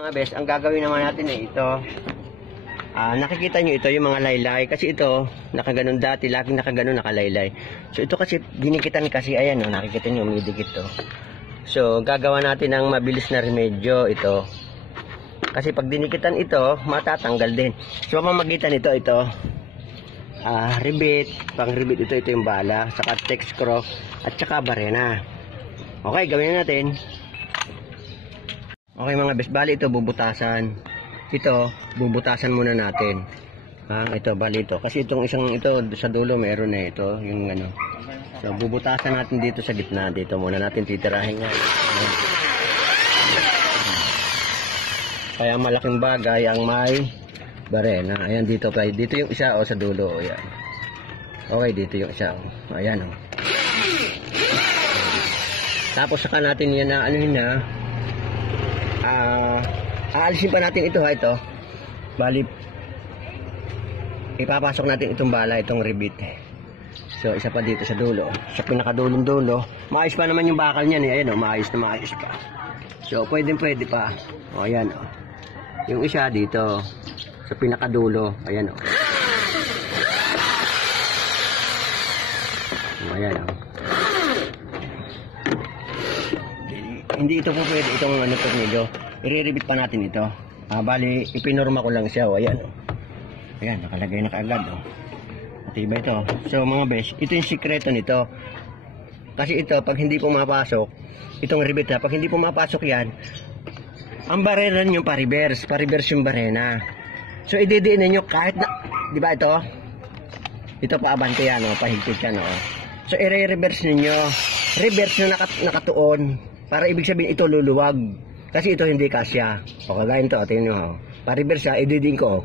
Mga best, ang gagawin naman natin ito. Nakikita nyo ito, yung mga laylay. Kasi ito, nakaganon dati, laging nakaganon, nakalaylay. So ito kasi, dinikitan kasi, ayan, nakikita nyo, umidikit to. So, gagawa natin ng mabilis na remedyo ito. Kasi pag dinikitan ito, matatanggal din. So, mamagitan ito, ribit, pang ribit ito yung bala, saka tex screw, at saka barena. Okay, gawin na natin. Okay mga best, bali ito bubutasan. Ito, bubutasan muna natin. Ito, bali ito. Kasi itong isang ito, sa dulo meron na ito, yung ano. So, bubutasan natin dito sa gitna. Dito muna natin titirahin yan. Kaya malaking bagay ang may barena. Ayan, dito yung isa, sa dulo. Ayan. Okay, dito yung isa. Ayan, Tapos saka natin yan na, aalisin pa natin ito ito. Bali, ipapasok natin itong bala, itong ribit. So, isa pa dito sa dulo. Sa pinakadulong dulo. Maayos pa naman yung bakal niyan Ayan maayos na maayos pa. So, pwede pa. Ayan Yung isa dito. Sa pinakadulo. Ayan Ayan Hindi ito po pwede itong tornilyo. I-rebit pa natin ito. Bali, ipinorma ko lang siya. Ayan. Ayan, nakalagay na kaagad. Matibay ito. So mga besh, ito yung sikreto nito. Kasi ito, pag hindi pumapasok, itong rebit pag hindi pumapasok yan, ang barena nyo pa-reverse. Pa-reverse yung barena. So ididiin ninyo kahit na, di ba ito? Ito paabante yan, pahigpit yan. So i-reverse ninyo. Reverse na nakatuon. Para ibig sabihin ito luluwag. Kasi ito hindi kasya. Kagaya ito, tingnan nyo. Pa-reverse siya, ididin ko.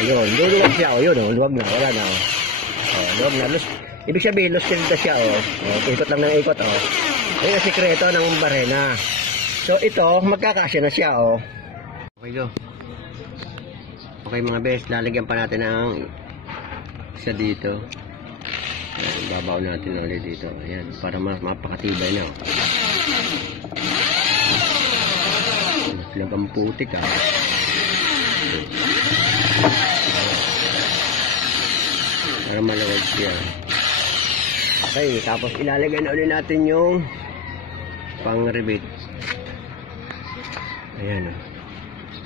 Ayun, luluwag siya. Yun, luwag na, wala na. Luwag na. Ibig sabihin, lost na siya. Ikot lang ng ikot. Ayun ang sikreto ng barena. So ito, magkakasya na siya. Okay, go. Okay mga best, lalagyan pa natin ng isa dito. Babaw natin ulit dito. Ayan, para mapakatibay na. Lagang putik para malawag siya. Okay, tapos ilalagay na ulit natin yung pang rebit. Ayan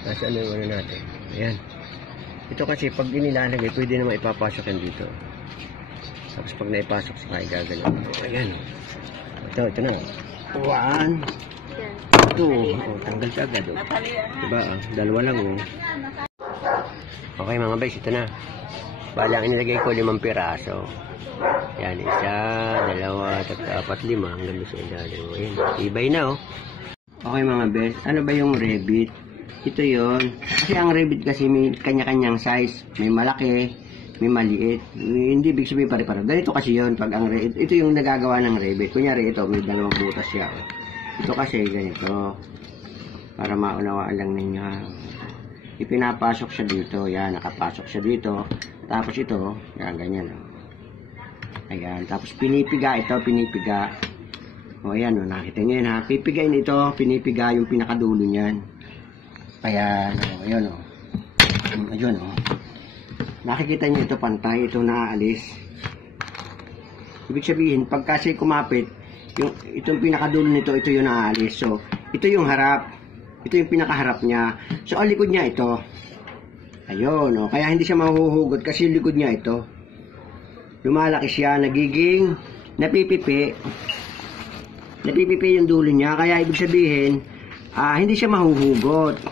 tapos ano yung ano natin. Ayan, ito kasi pag inilalagay pwede naman ipapasok yan dito. Tapos pag naipasok sa kaya gagawin. Ayan ito na 1 2 tanggal siya agad diba dalawa lang Okay mga guys, ito na balang inilagay ko 5 piraso. Yan, 1 2 3 4 5 hanggang sa ilalim. Ayan, ibay na Okay mga best, ano ba yung rebit? Ito yon. Kasi ang rebit kasi may kanya-kanyang size. May malaki, may maliit. Hindi big sabihin pare-pare. Ganito kasi yon pag ang ito yung nagagawa ng rebit. Kunyari ito, may 2 butas siya. Ito kasi ganito. Para maunawaan lang ninyo. Ipinapasok siya dito. Yan, nakapasok siya dito. Tapos ito, yan, ganyan. Ayan, tapos pinipiga ito, pinipiga. Ayan, nakita nyo yun Pipigain ito, pinipiga yung pinakadulo niyan. Ayan, ayun Ayun Nakikita nyo ito pantay, ito naaalis. Ibig sabihin, pag kasi kumapit, itong pinakadulo nito, ito yung naaalis. So, ito yung harap. Ito yung pinakaharap niya. So, ang likod niya ito. Ayun, kaya hindi siya mahuhugot kasi yung likod niya ito. Lumalaki siya, nagiging napipipi. Napipipi yung dulo niya, kaya ibig sabihin, hindi siya mahuhugot.